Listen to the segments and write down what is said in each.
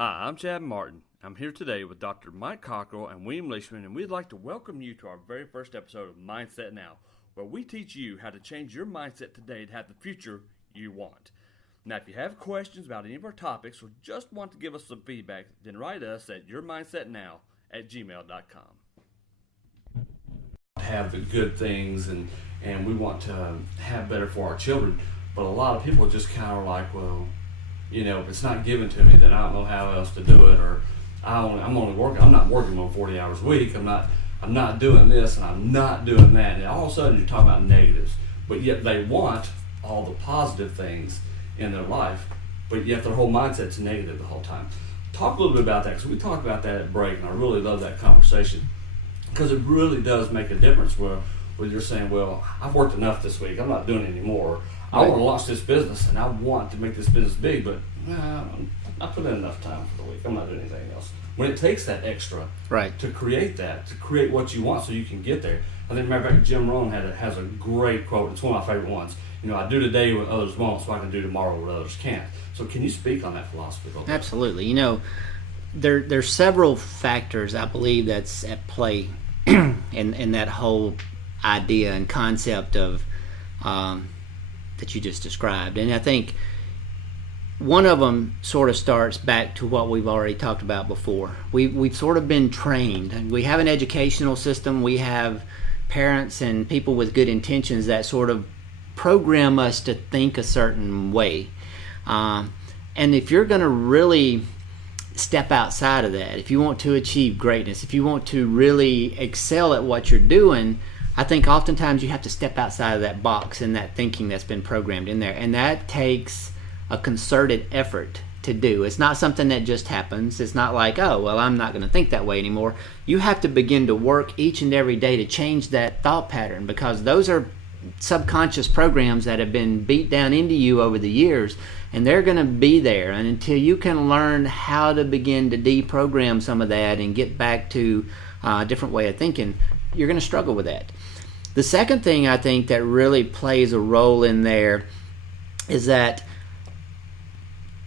Hi, I'm Chad Martin. I'm here today with Dr. Mike Cockrell and William Leishman, and we'd like to welcome you to our very first episode of Mindset Now, where we teach you how to change your mindset today to have the future you want. Now, if you have questions about any of our topics or just want to give us some feedback, then write us at yourmindsetnow@gmail.com. Have the good things and we want to have better for our children, but a lot of people just kind of like, well, you know, if it's not given to me, then I don't know how else to do it, or I'm not working on 40 hours a week. I'm not doing this and I'm not doing that. And all of a sudden you're talking about negatives, but yet they want all the positive things in their life, but yet their whole mindset's negative the whole time. Talk a little bit about that, because we talked about that at break, and I really love that conversation, because it really does make a difference where you're saying, well, I've worked enough this week, I'm not doing it anymore. I want to launch this business and I want to make this business big, but I put in enough time for the week. I'm not doing anything else. When it takes that extra to create what you want so you can get there. I think, matter of fact, Jim Rohn has a great quote. It's one of my favorite ones. You know, I do today what others won't, so I can do tomorrow what others can't. So can you speak on that philosophy? Absolutely. You know, there's several factors, I believe, that's at play in that whole idea and concept of that you just described. And I think one of them sort of starts back to what we've already talked about before. We've sort of been trained. We have an educational system. We have parents and people with good intentions that sort of program us to think a certain way. And if you're going to really step outside of that, if you want to achieve greatness, if you want to really excel at what you're doing, I think oftentimes you have to step outside of that box and that thinking that's been programmed in there. And that takes a concerted effort to do. It's not something that just happens. It's not like, oh, well, I'm not going to think that way anymore. You have to begin to work each and every day to change that thought pattern, because those are subconscious programs that have been beat down into you over the years, and they're going to be there. And until you can learn how to begin to deprogram some of that and get back to a different way of thinking, you're going to struggle with that. The second thing I think that really plays a role in there is that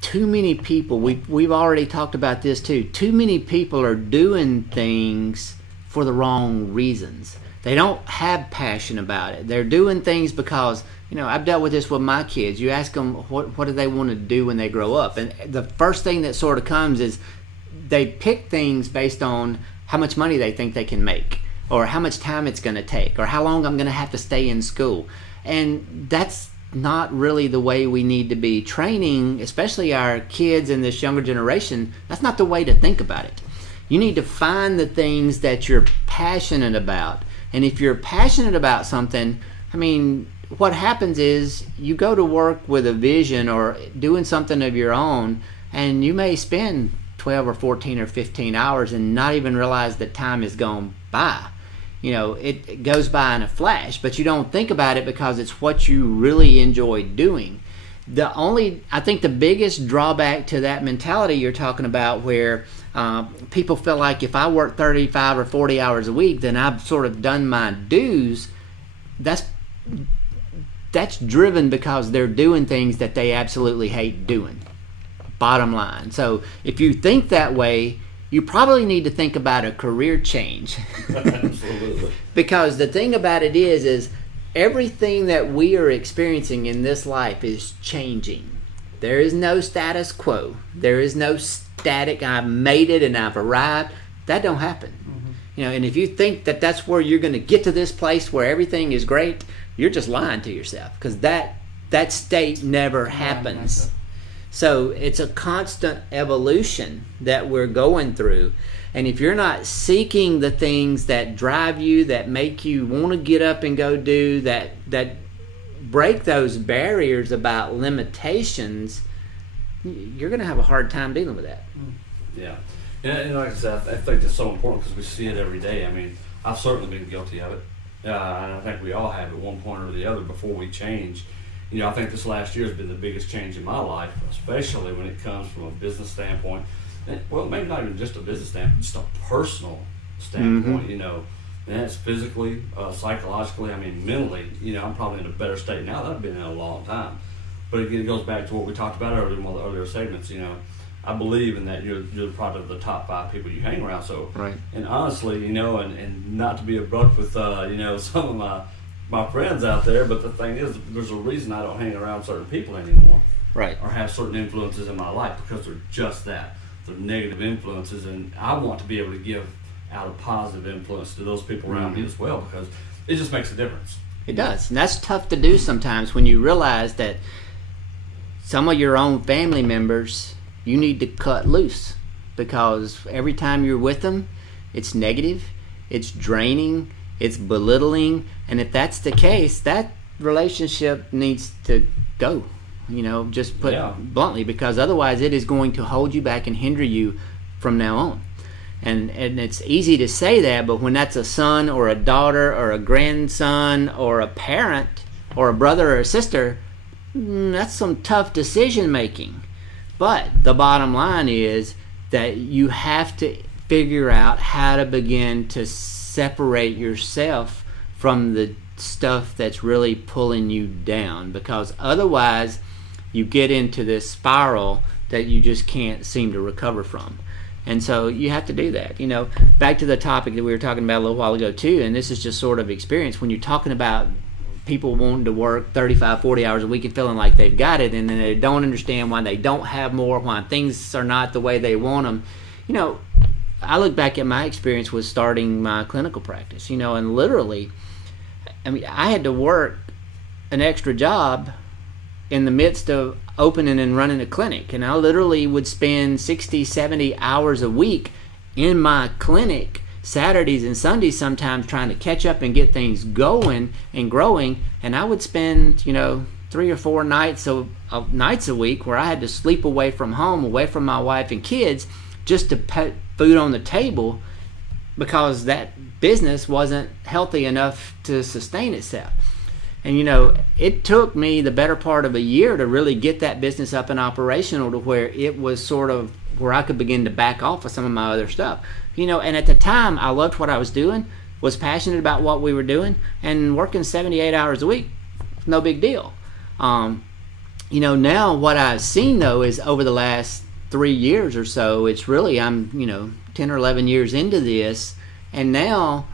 too many people, we've already talked about this too, too many people are doing things for the wrong reasons. They don't have passion about it. They're doing things because, you know, I've dealt with this with my kids. You ask them what do they want to do when they grow up, and the first thing that sort of comes is they pick things based on how much money they think they can make, or how much time it's going to take, or how long I'm going to have to stay in school. And that's not really the way we need to be training, especially our kids in this younger generation. That's not the way to think about it. You need to find the things that you're passionate about. And if you're passionate about something, I mean, what happens is you go to work with a vision or doing something of your own, and you may spend 12 or 14 or 15 hours and not even realize that time has gone by. You know, it goes by in a flash, but you don't think about it because it's what you really enjoy doing. I think the biggest drawback to that mentality you're talking about, where people feel like if I work 35 or 40 hours a week, then I've sort of done my dues, that's driven because they're doing things that they absolutely hate doing. Bottom line. So if you think that way, you probably need to think about a career change. Absolutely. Because the thing about it is everything that we are experiencing in this life is changing. There is no status quo. There is no static, I've made it and I've arrived. That don't happen. Mm-hmm. You know, and if you think that that's where you're going to get to this place where everything is great, you're just lying to yourself, because that state never happens. So it's a constant evolution that we're going through. And if you're not seeking the things that drive you, that make you want to get up and go do, that break those barriers about limitations, you're going to have a hard time dealing with that. Yeah. And like I said, I think that's so important because we see it every day. I mean, I've certainly been guilty of it. And I think we all have at one point or the other before we change. You know, I think this last year has been the biggest change in my life, especially when it comes from a business standpoint. And, well, maybe not even just a business standpoint, just a personal standpoint, mm-hmm. You know. And that's physically, psychologically, I mean, mentally, you know, I'm probably in a better state now than I've been in a long time. But again, it goes back to what we talked about earlier in one of the earlier segments, you know. I believe in that. You're probably the top 5 people you hang around. So, Right. and honestly, and not to be abrupt with some of my friends out there, but the thing is, there's a reason I don't hang around certain people anymore, Right. or have certain influences in my life, because they're just that. They're negative influences, and I want to be able to give out a positive influence to those people around me as well, because it just makes a difference. It does. And that's tough to do sometimes when you realize that some of your own family members you need to cut loose, because every time you're with them, it's negative, it's draining, it's belittling, and if that's the case, that relationship needs to go. Just put bluntly, because otherwise it is going to hold you back and hinder you from now on. And it's easy to say that, but when that's a son or a daughter or a grandson or a parent or a brother or a sister, that's some tough decision making. But the bottom line is that you have to figure out how to begin to separate yourself from the stuff that's really pulling you down, because otherwise you get into this spiral that you just can't seem to recover from. And so you have to do that. Back to the topic that we were talking about a little while ago too, and this is just sort of experience. When you're talking about people wanting to work 35, 40 hours a week and feeling like they've got it, and then they don't understand why they don't have more, why things are not the way they want them. I look back at my experience with starting my clinical practice, and literally, I had to work an extra job in the midst of opening and running a clinic, and I literally would spend 60, 70 hours a week in my clinic, Saturdays and Sundays sometimes, trying to catch up and get things going and growing. And I would spend 3 or 4 nights a week where I had to sleep away from home, away from my wife and kids, just to put food on the table, because that business wasn't healthy enough to sustain itself. And it took me the better part of a year to really get that business up and operational to where it was sort of where I could begin to back off of some of my other stuff. And at the time, I loved what I was doing, was passionate about what we were doing, and working 78 hours a week, no big deal. Now what I've seen though is over the last 3 years or so, it's really, I'm 10 or 11 years into this, and now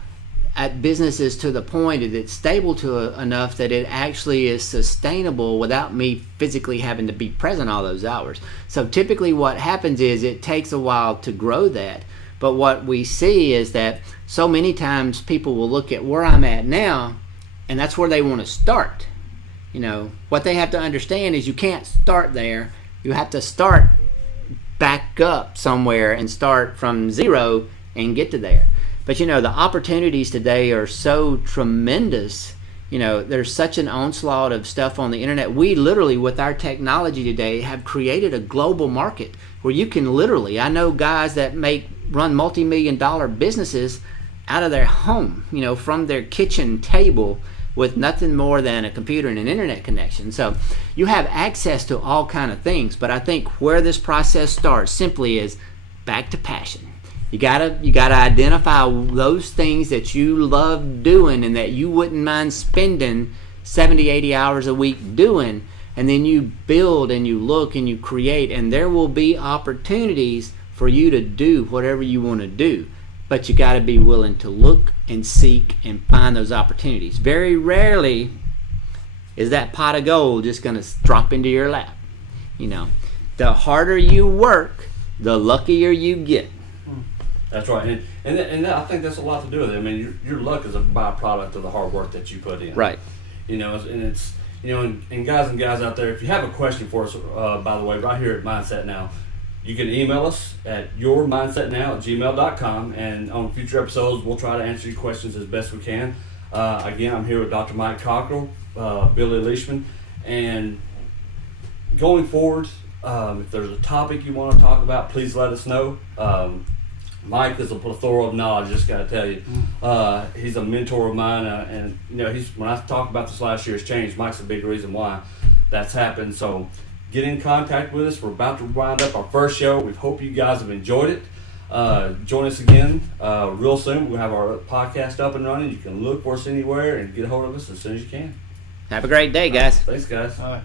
business is to the point that it's stable enough that it actually is sustainable without me physically having to be present all those hours. So typically what happens is it takes a while to grow that. But what we see is that so many times people will look at where I'm at now, and that's where they want to start. What they have to understand is you can't start there. You have to start back up somewhere and start from zero and get to there. But the opportunities today are so tremendous. There's such an onslaught of stuff on the internet. We literally, with our technology today, have created a global market where you can literally, I know guys that run multi-million-dollar businesses out of their home, from their kitchen table, with nothing more than a computer and an internet connection. So you have access to all kind of things. But I think where this process starts simply is back to passion. You gotta identify those things that you love doing and that you wouldn't mind spending 70, 80 hours a week doing, and then you build and you look and you create, and there will be opportunities for you to do whatever you want to do. But you got to be willing to look and seek and find those opportunities. Very rarely is that pot of gold just going to drop into your lap. The harder you work, the luckier you get. That's right, and I think that's a lot to do with it. Your luck is a byproduct of the hard work that you put in. Right. And it's and guys out there, if you have a question for us, by the way, right here at Mindset Now, you can email us at yourmindsetnow@gmail.com, and on future episodes, we'll try to answer your questions as best we can. Again, I'm here with Dr. Mike Cockrell, Billy Leishman, and going forward, if there's a topic you want to talk about, please let us know. Mike is a plethora of knowledge, just got to tell you. He's a mentor of mine, and when I talk about this last year's change, Mike's a big reason why that's happened. So get in contact with us. We're about to wind up our first show. We hope you guys have enjoyed it. Join us again real soon. We'll have our podcast up and running. You can look for us anywhere and get a hold of us as soon as you can. Have a great day, guys. Thanks, guys. All right.